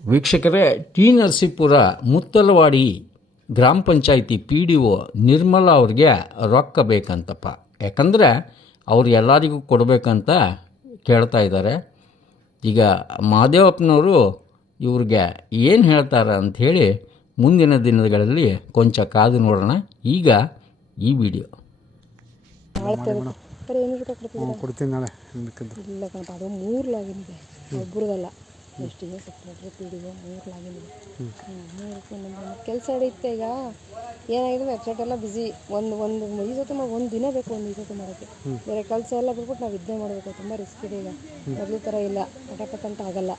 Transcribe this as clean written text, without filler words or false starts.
ವೀಕ್ಷಕರೇ, ಟಿ ನರಸೀಪುರ ಮುತ್ತಲವಾಡಿ ಗ್ರಾಮ ಪಂಚಾಯಿತಿ PDO ನಿರ್ಮಲಾ ಅವ್ರಿಗೆ ರೊಕ್ಕ ಬೇಕಂತಪ್ಪ. ಯಾಕಂದರೆ ಅವ್ರು ಎಲ್ಲರಿಗೂ ಕೊಡಬೇಕಂತ ಕೇಳ್ತಾ ಇದ್ದಾರೆ. ಈಗ ಮಹದೇವಪ್ಪನವರು ಇವ್ರಿಗೆ ಏನು ಹೇಳ್ತಾರೆ ಅಂಥೇಳಿ ಮುಂದಿನ ದಿನಗಳಲ್ಲಿ ಕೊಂಚ ಕಾದು ನೋಡೋಣ. ಈಗ ಈ ವಿಡಿಯೋ ಕೊಡ್ತೀನಿ ನಾಳೆ. ಇಲ್ಲ ಕಣಪ್ಪ, ಅದು 3 ಲಾಗಿನ್ ಇದೆ, ಒಬ್ರದಲ್ಲ. ಎಷ್ಟಿದೆ ಸೆಕ್ರೆಟ್ರಿ PDO 3 ಲಾಗಿನ್ ಇದೆ. 3 ಕೆಲಸ ಹಿಡಿಯುತ್ತೆ. ಈಗ ಏನಾಗಿದೆ, ವೆಬ್ಸೈಟ್ ಎಲ್ಲ ಬಿಸಿ. ಒಂದು ಈ ಸತಿ ಒಂದು ದಿನ ಬೇಕು, ಒಂದು ಈ ಸತಿ ಮಾಡೋಕ್ಕೆ. ಬೇರೆ ಕೆಲಸ ಎಲ್ಲ ಬಿಟ್ಬಿಟ್ಟು ನಾವು ಇದನ್ನೇ ಮಾಡಬೇಕು. ತುಂಬ ರಿಸ್ಕ್ ಇದೆ. ಈಗ ಮೊದಲು ಥರ ಇಲ್ಲ, ಪಟಾಪಟ್ ಅಂತ ಆಗಲ್ಲ.